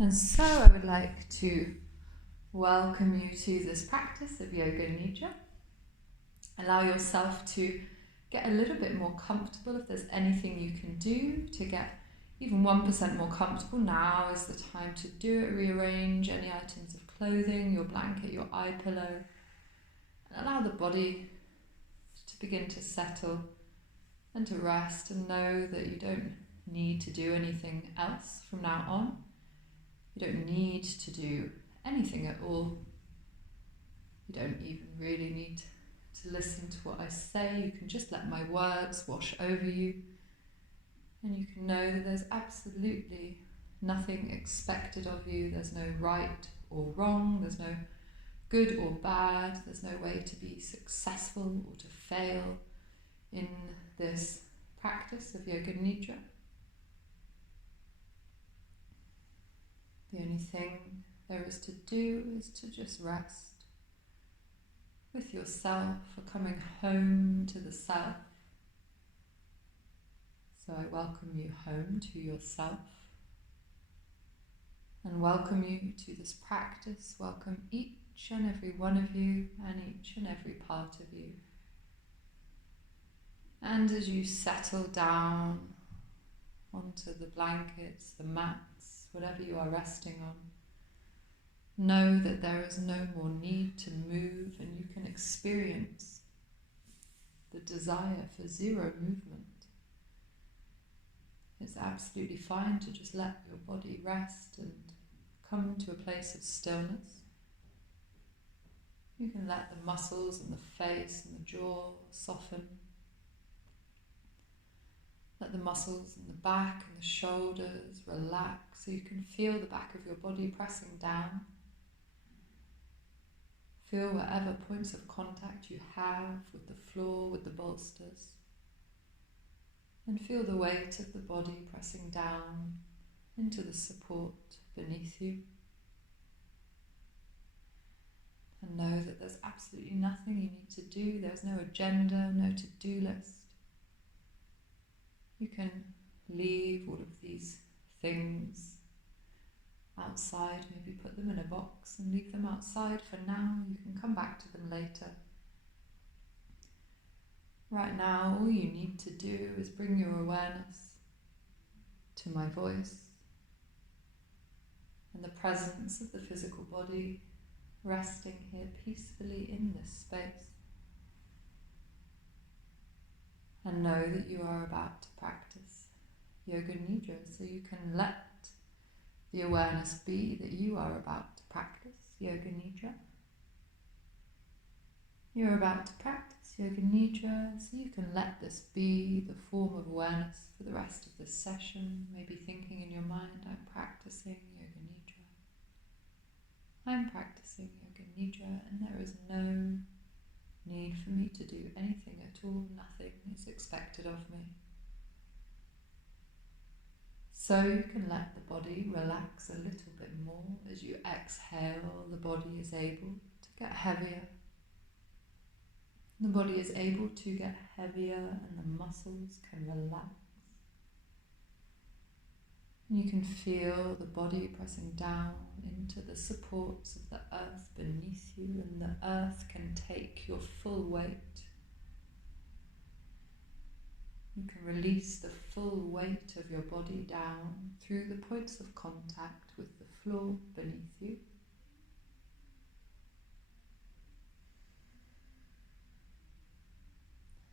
And so I would like to welcome you to this practice of Yoga Nidra. Allow yourself to get a little bit more comfortable. If there's anything you can do to get even 1% more comfortable, now is the time to do it. Rearrange any items of clothing, your blanket, your eye pillow, and allow the body to begin to settle and to rest, and know that you don't need to do anything else from now on. You don't need to do anything at all. You don't even really need to listen to what I say. You can just let my words wash over you, and you can know that there's absolutely nothing expected of you. There's no right or wrong. There's no good or bad. There's no way to be successful or to fail in this practice of Yoga Nidra. The only thing there is to do is to just rest with yourself, or coming home to the self. So I welcome you home to yourself and welcome you to this practice. Welcome each and every one of you and each and every part of you. And as you settle down onto the blankets, the mats, whatever you are resting on, know that there is no more need to move, and you can experience the desire for zero movement. It's absolutely fine to just let your body rest and come to a place of stillness. You can let the muscles in the face and the jaw soften. Let the muscles in the back and the shoulders relax, so you can feel the back of your body pressing down. Feel whatever points of contact you have with the floor, with the bolsters. And feel the weight of the body pressing down into the support beneath you. And know that there's absolutely nothing you need to do. There's no agenda, no to-do list. You can leave all of these things outside, maybe put them in a box and leave them outside for now. You can come back to them later. Right now, all you need to do is bring your awareness to my voice and the presence of the physical body resting here peacefully in this space. And know that you are about to practice Yoga Nidra, so you can let the awareness be that you are about to practice Yoga Nidra. You're about to practice Yoga Nidra, so you can let this be the form of awareness for the rest of this session. Maybe thinking in your mind, I'm practicing Yoga Nidra. I'm practicing Yoga Nidra, and there is no need for me to do anything at all. Nothing is expected of me. So you can let the body relax a little bit more. As you exhale, the body is able to get heavier. The body is able to get heavier and the muscles can relax. And you can feel the body pressing down into the supports of the earth beneath you, and the earth can take your full weight. You can release the full weight of your body down through the points of contact with the floor beneath you.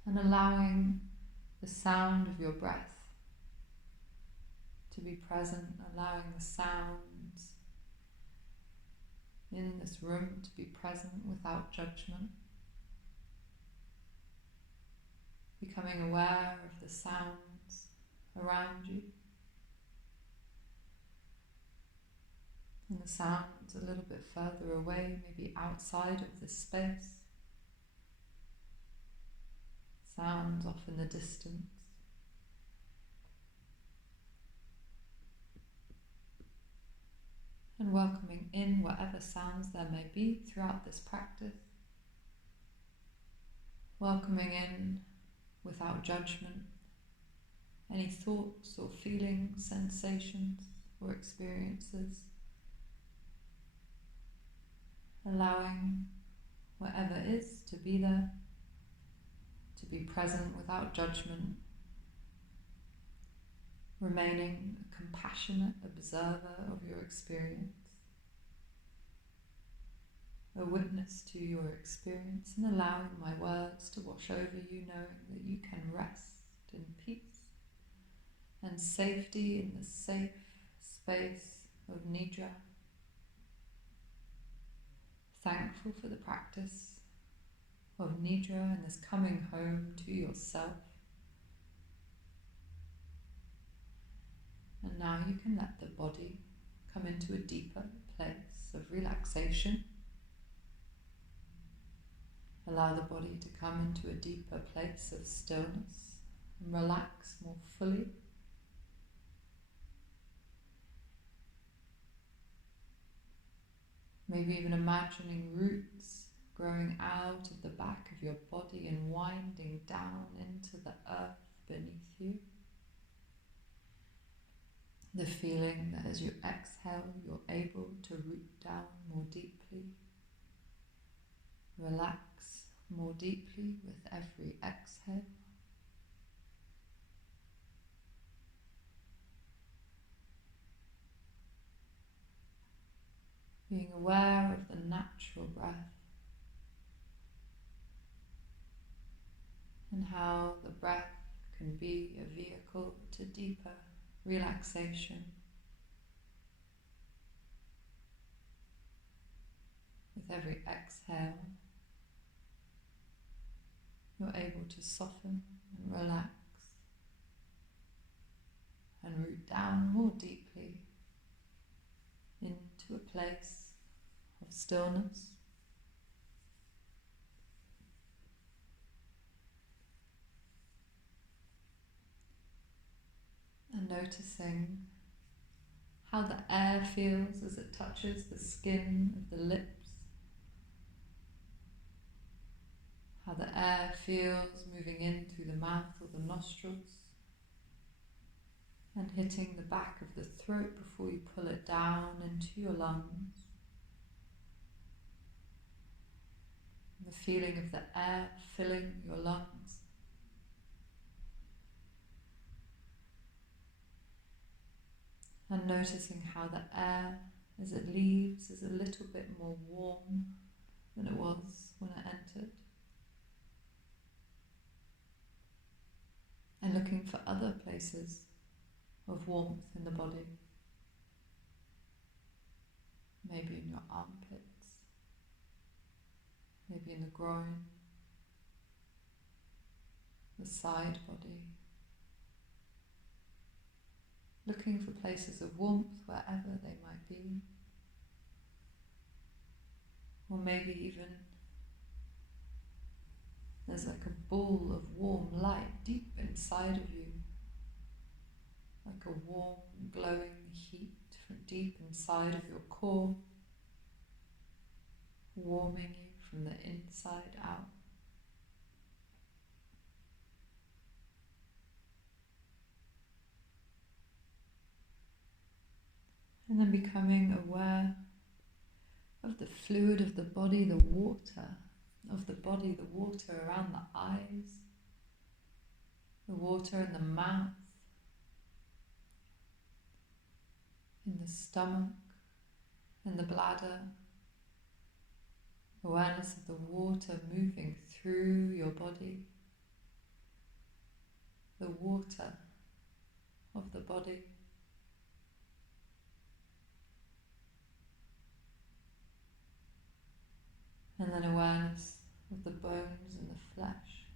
And allowing the sound of your breath to be present, allowing the sounds in this room to be present without judgment. Becoming aware of the sounds around you. And the sounds a little bit further away, maybe outside of this space. Sounds off in the distance. And welcoming in whatever sounds there may be throughout this practice. Welcoming in without judgment any thoughts or feelings, sensations or experiences allowing whatever is to be there, to be present without judgment, remaining a compassionate observer of your experience, a witness to your experience, and allowing my words to wash over you, knowing that you can rest in peace and safety in the safe space of Nidra. Thankful for the practice of Nidra and this coming home to yourself. And now you can let the body come into a deeper place of relaxation. Allow the body to come into a deeper place of stillness and relax more fully. Maybe even imagining roots growing out of the back of your body and winding down into the earth beneath you. The feeling that as you exhale, you're able to root down more deeply. Relax more deeply with every exhale. Being aware of the natural breath and how the breath can be a vehicle to deeper relaxation. With every exhale, you're able to soften and relax and root down more deeply into a place of stillness. And noticing how the air feels as it touches the skin of the lips. How the air feels moving in through the mouth or the nostrils and hitting the back of the throat before you pull it down into your lungs. The feeling of the air filling your lungs. And noticing how the air, as it leaves, is a little bit more warm than it was when it entered. And looking for other places of warmth in the body. Maybe in your armpits, maybe in the groin, the side body. Looking for places of warmth wherever they might be. Or maybe even there's like a ball of warm light deep inside of you. Like a warm, glowing heat from deep inside of your core, warming you from the inside out. And then becoming aware of the fluid of the body, the water of the body, the water around the eyes, the water in the mouth, in the stomach, in the bladder. Awareness of the water moving through your body, the water of the body. And then awareness of the bones and the flesh,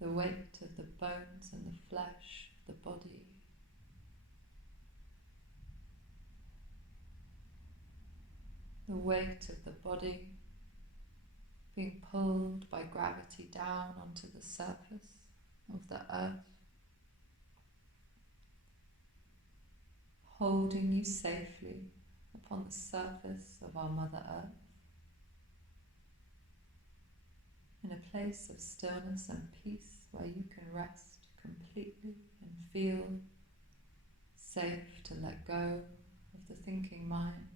the weight of the bones and the flesh of the body. The weight of the body being pulled by gravity down onto the surface of the earth, holding you safely upon the surface of our Mother Earth, in a place of stillness and peace where you can rest completely and feel safe to let go of the thinking mind,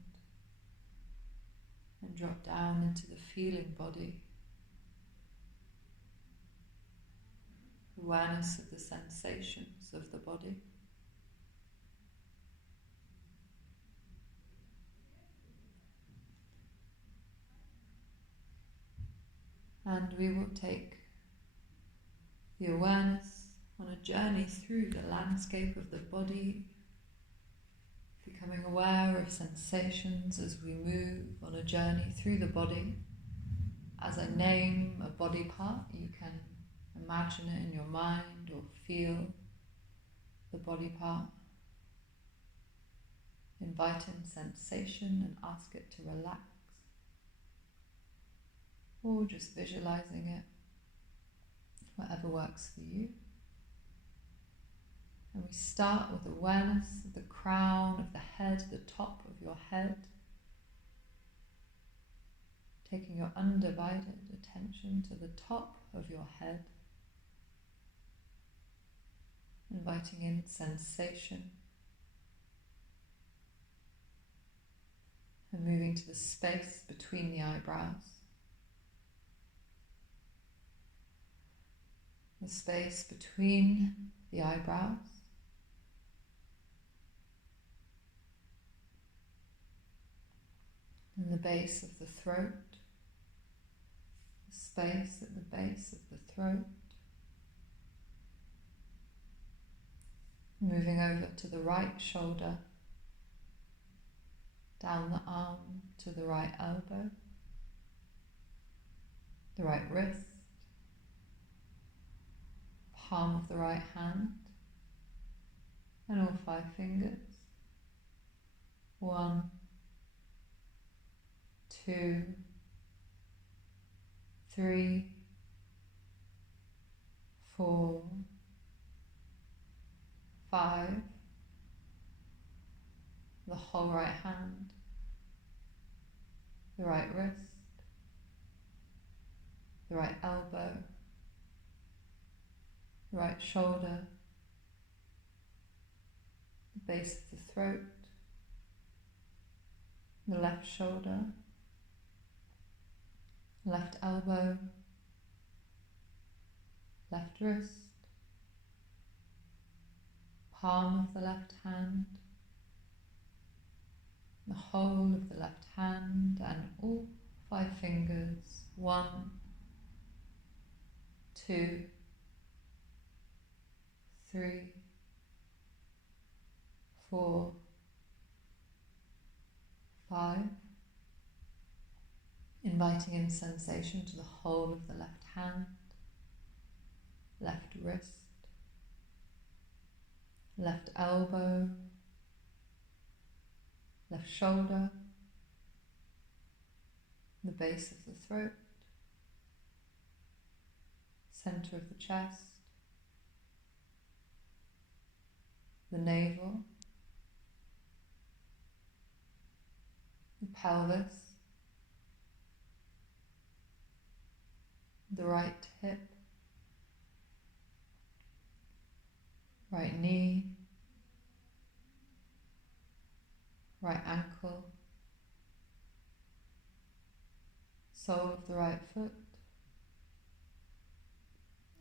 and drop down into the feeling body. Awareness of the sensations of the body. And we will take the awareness on a journey through the landscape of the body, becoming aware of sensations as we move on a journey through the body. As I name a body part, you can imagine it in your mind or feel the body part. Invite in sensation and ask it to relax, or just visualizing it, whatever works for you. And we start with awareness of the crown of the head, the top of your head, taking your undivided attention to the top of your head, inviting in sensation, and moving to the space between the eyebrows, the space between the eyebrows, and the base of the throat, the space at the base of the throat, moving over to the right shoulder, down the arm to the right elbow, the right wrist, palm of the right hand, and all 5 fingers. 1, 2, 3, 4, 5, the whole right hand, the right wrist, the right elbow, the right shoulder, the base of the throat, the left shoulder, left elbow, left wrist, palm of the left hand, the whole of the left hand and all 5 fingers. 1, 2, 3, 4, 5. Inviting in sensation to the whole of the left hand, left wrist, left elbow, left shoulder, the base of the throat, center of the chest, the navel, the pelvis, the right hip, right knee, right ankle, sole of the right foot,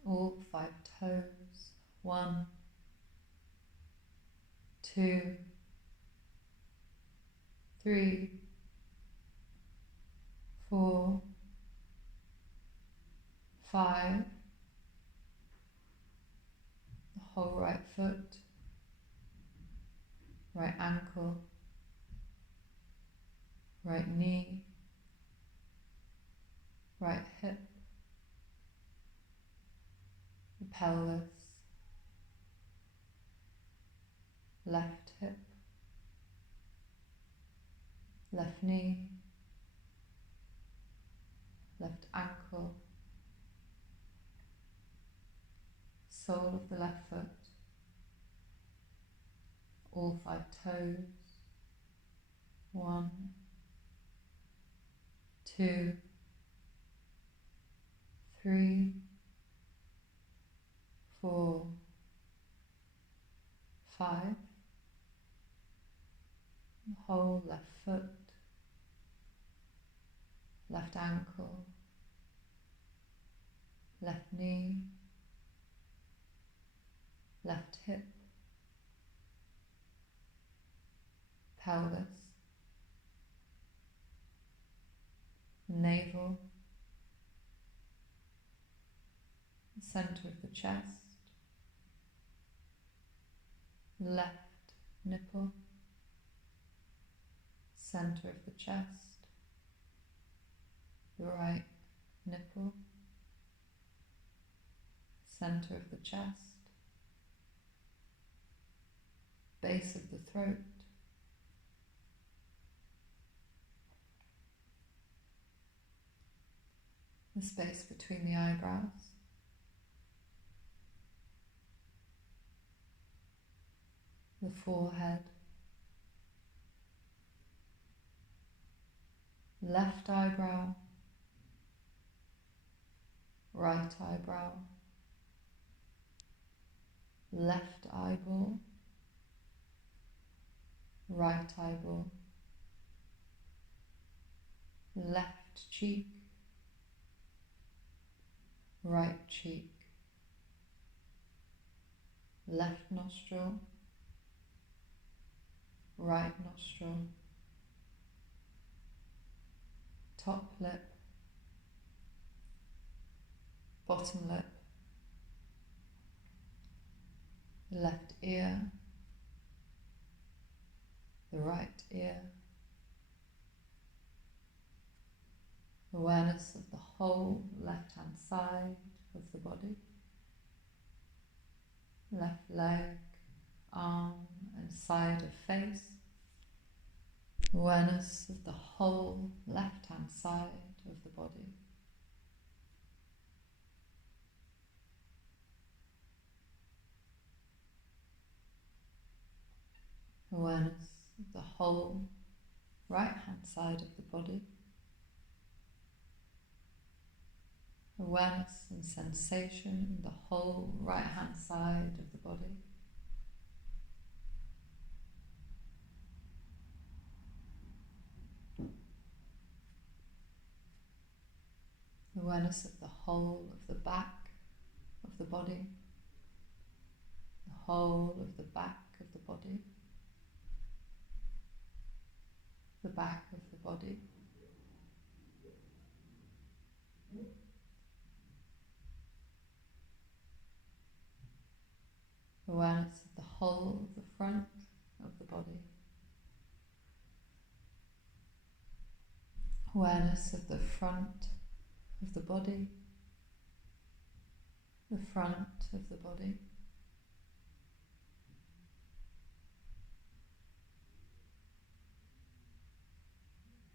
all 5 toes. 1, 2, 3, 4, 5, the whole right foot, right ankle, right knee, right hip, the pelvis, left hip, left knee, left ankle, sole of the left foot, all 5 toes. 1, 2, 3, 4, 5, the whole left foot, left ankle, left knee, left hip, pelvis, navel, the center of the chest, left nipple, center of the chest, the right nipple, center of the chest, base of the throat, the space between the eyebrows, the forehead, left eyebrow, right eyebrow, left eyeball, right eyeball, left cheek, right cheek, left nostril, right nostril, top lip, bottom lip, the left ear, the right ear, awareness of the whole left-hand side of the body, left leg, arm and side of face, awareness of the whole left-hand side of the body. Awareness of the whole right-hand side of the body. Awareness and sensation in the whole right-hand side of the body. Awareness of the whole of the back of the body, the whole of the back of the body, the back of the body. Awareness of the whole of the front of the body. Awareness of the front of the body, the front of the body.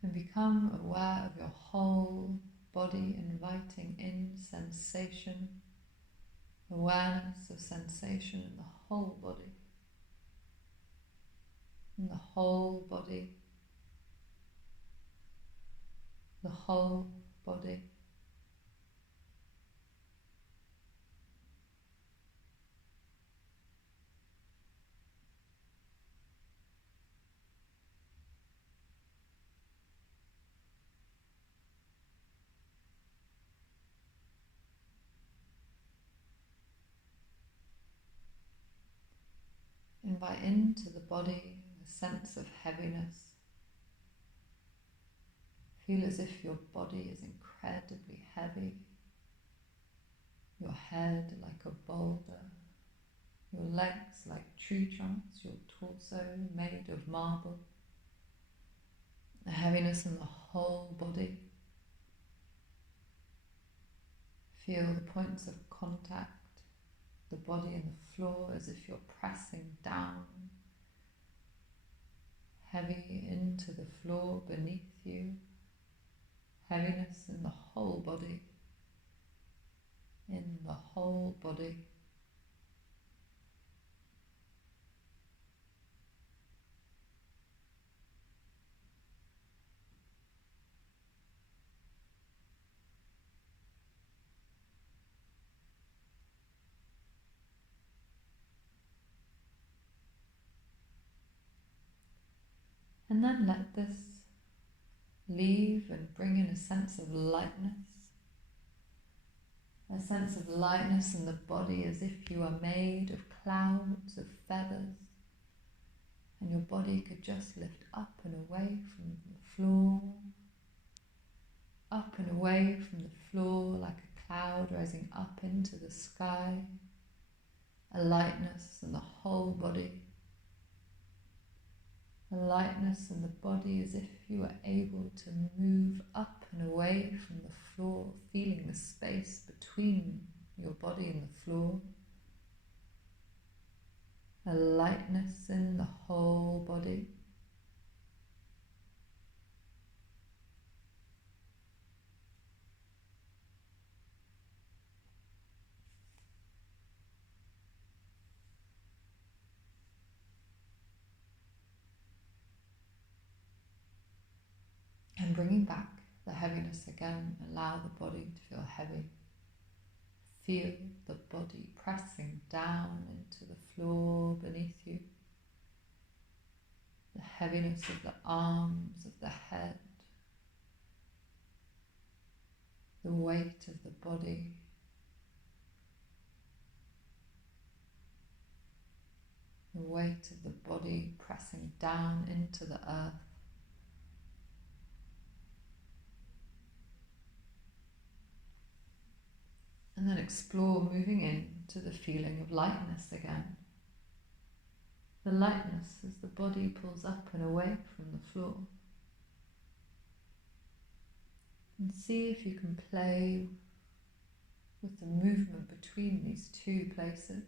And become aware of your whole body, inviting in sensation, awareness of sensation in the whole body, in the whole body, the whole body. Invite into the body a sense of heaviness. Feel as if your body is incredibly heavy, your head like a boulder, your legs like tree trunks, your torso made of marble, a heaviness in the whole body. Feel the points of contact, the body and the floor, as if you're pressing down heavy into the floor beneath you. Heaviness in the whole body, in the whole body. And then let this leave and bring in a sense of lightness. A sense of lightness in the body as if you are made of clouds of feathers and your body could just lift up and away from the floor, up and away from the floor like a cloud rising up into the sky, a lightness in the whole body, a lightness in the body as if you were able to move up and away from the floor, feeling the space between your body and the floor, a lightness in the whole body. And bringing back the heaviness again, allow the body to feel heavy. Feel the body pressing down into the floor beneath you. The heaviness of the arms, of the head. The weight of the body. The weight of the body pressing down into the earth. And then explore moving into the feeling of lightness again. The lightness as the body pulls up and away from the floor. And see if you can play with the movement between these two places,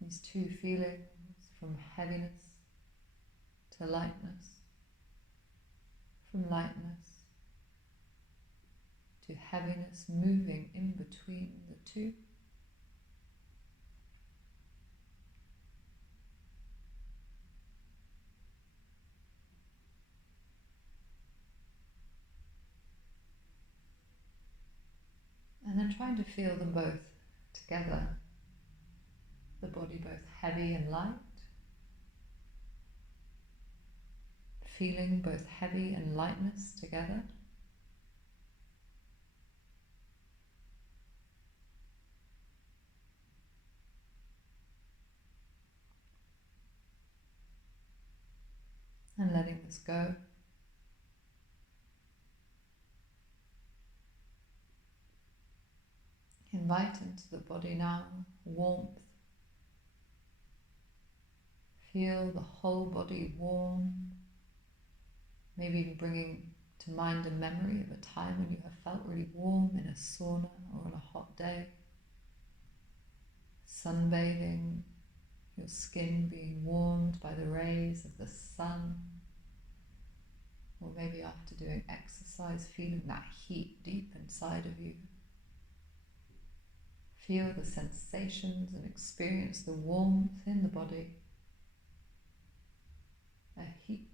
these two feelings from heaviness to lightness, from lightness to heaviness, moving in between the two. And then trying to feel them both together, the body both heavy and light, feeling both heavy and lightness together. And letting this go. Invite into the body now warmth. Feel the whole body warm. Maybe even bringing to mind a memory of a time when you have felt really warm in a sauna or on a hot day. Sunbathing. Your skin being warmed by the rays of the sun, or maybe after doing exercise, feeling that heat deep inside of you. Feel the sensations and experience the warmth in the body, a heat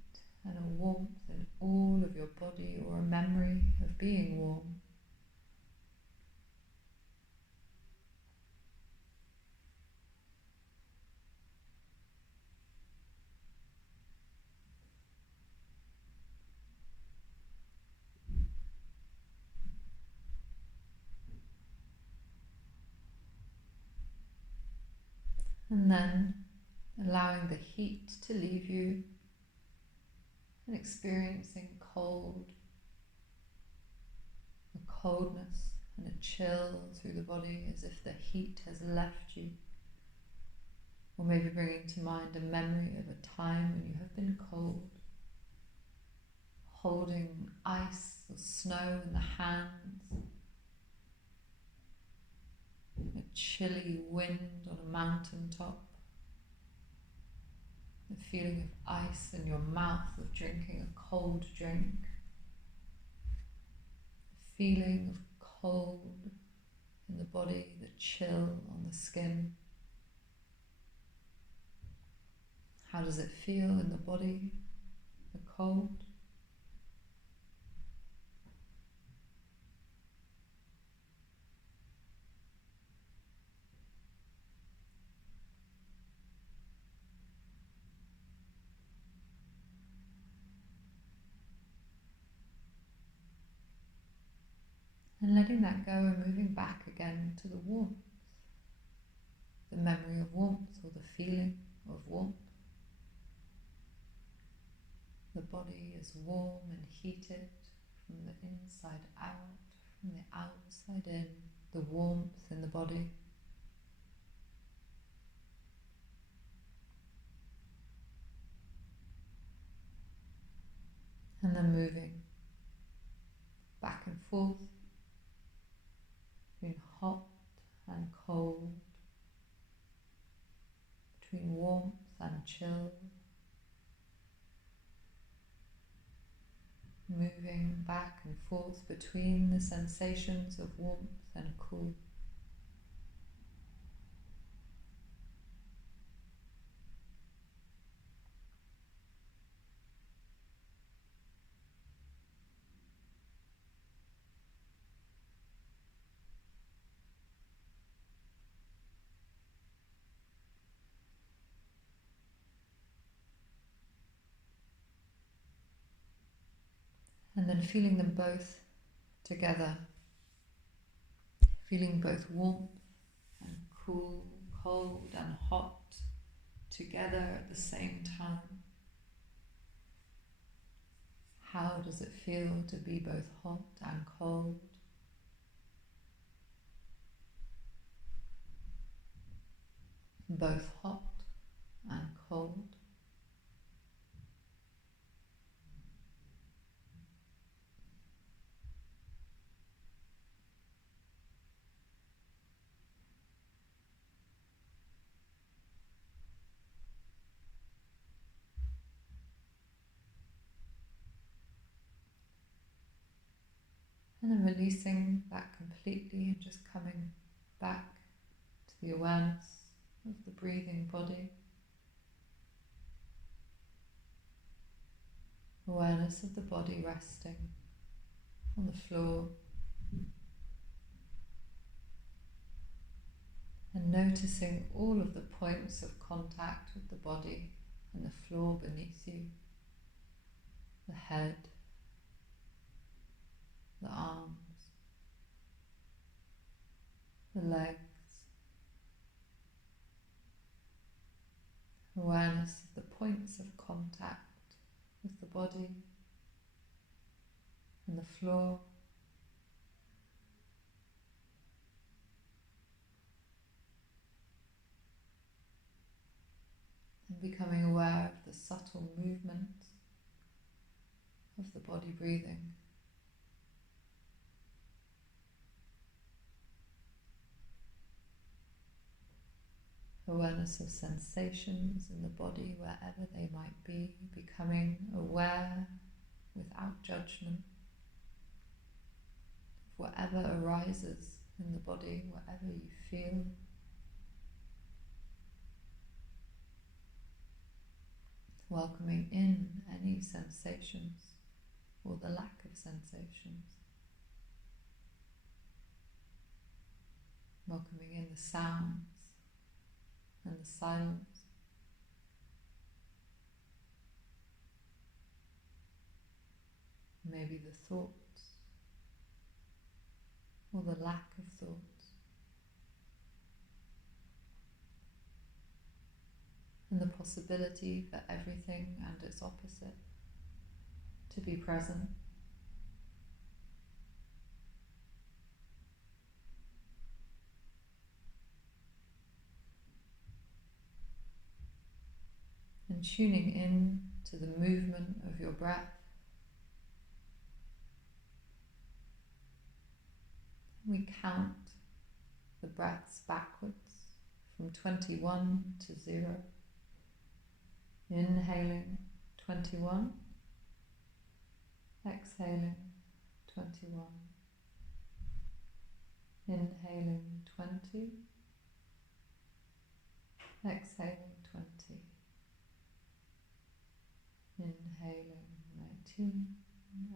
and a warmth in all of your body, or a memory of being warm. And then allowing the heat to leave you and experiencing cold, a coldness and a chill through the body as if the heat has left you. Or maybe bringing to mind a memory of a time when you have been cold, holding ice or snow in the hands, a chilly wind on a mountain top, the feeling of ice in your mouth of drinking a cold drink, the feeling of cold in the body, the chill on the skin. How does it feel in the body, the cold? And letting that go and moving back again to the warmth, the memory of warmth or the feeling of warmth. The body is warm and heated from the inside out, from the outside in, the warmth in the body. And then moving back and forth between hot and cold, between warmth and chill, moving back and forth between the sensations of warmth and cool. And then feeling them both together, feeling both warmth and cool, cold and hot together at the same time. How does it feel to be both hot and cold? Both hot and cold. And then releasing that completely and just coming back to the awareness of the breathing body. Awareness of the body resting on the floor. And noticing all of the points of contact with the body and the floor beneath you. The head, the arms, the legs. Awareness of the points of contact with the body and the floor. And becoming aware of the subtle movements of the body breathing. Awareness of sensations in the body wherever they might be, becoming aware without judgment of whatever arises in the body, whatever you feel. Welcoming in any sensations or the lack of sensations. Welcoming in the sounds and the silence. Maybe the thoughts or the lack of thoughts. And the possibility for everything and its opposite to be present. And tuning in to the movement of your breath. We count the breaths backwards from 21 to 0. Inhaling 21, exhaling 21, inhaling 20, exhaling 20, inhaling 19,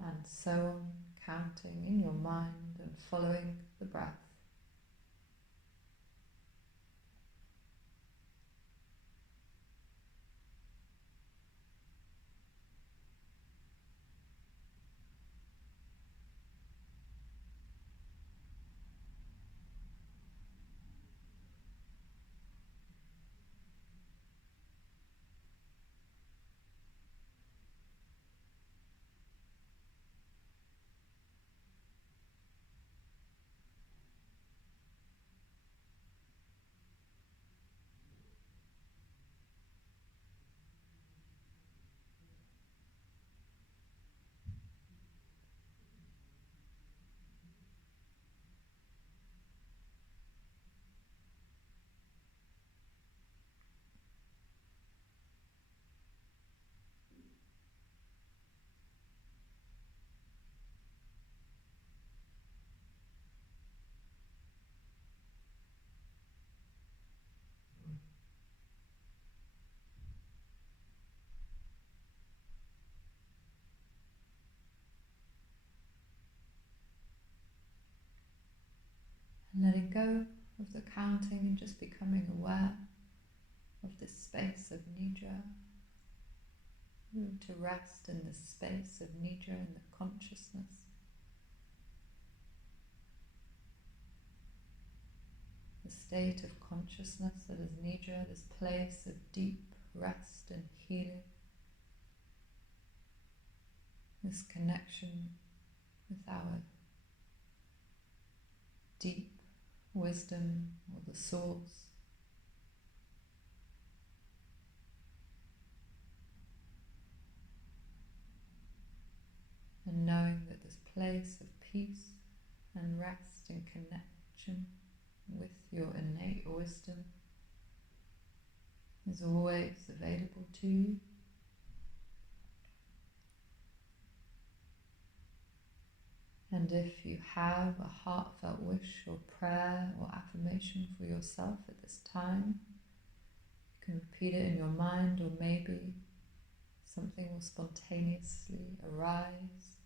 and so on, counting in your mind and following the breath. go of the counting and just becoming aware of this space of Nidra. To rest in this space of Nidra, in the consciousness. The state of consciousness that is Nidra, this place of deep rest and healing. This connection with our deep wisdom or the source. And knowing that this place of peace and rest and connection with your innate wisdom is always available to you. And if you have a heartfelt wish or prayer or affirmation for yourself at this time, you can repeat it in your mind, or maybe something will spontaneously arise,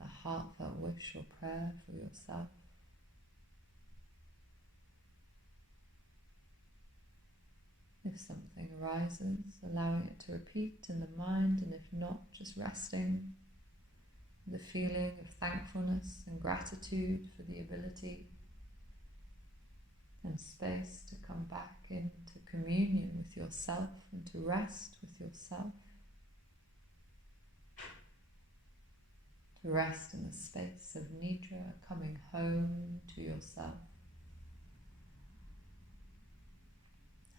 a heartfelt wish or prayer for yourself. If something arises, allowing it to repeat in the mind, and if not, just resting with the feeling of thankfulness and gratitude for the ability and space to come back into communion with yourself and to rest with yourself. To rest in the space of Nidra, coming home to yourself.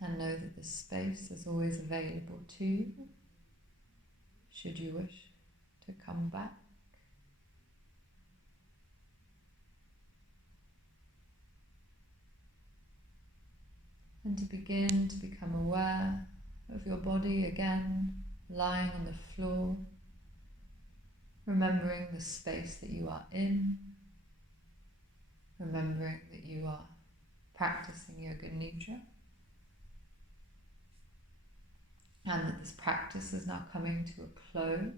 And know that this space is always available to you, should you wish to come back. And to begin to become aware of your body again, lying on the floor, remembering the space that you are in, remembering that you are practicing Yoga Nidra, and that this practice is now coming to a close,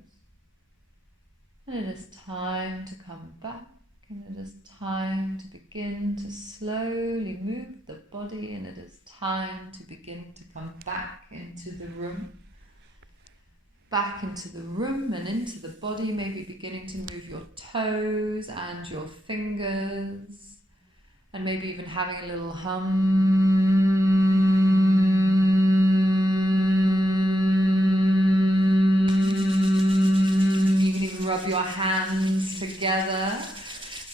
and it is time to come back, and it is time to begin to slowly move the body, and it is time to begin to come back into the room. Back into the room and into the body, maybe beginning to move your toes and your fingers, and maybe even having a little hum. You can even rub your hands together.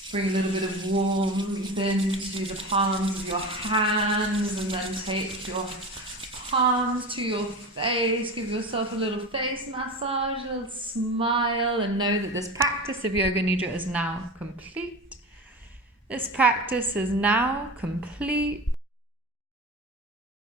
Bring a little bit of warmth into the palms of your hands, and then take your palms to your face. Give yourself a little face massage, a little smile, and know that this practice of Yoga Nidra is now complete. This practice is now complete.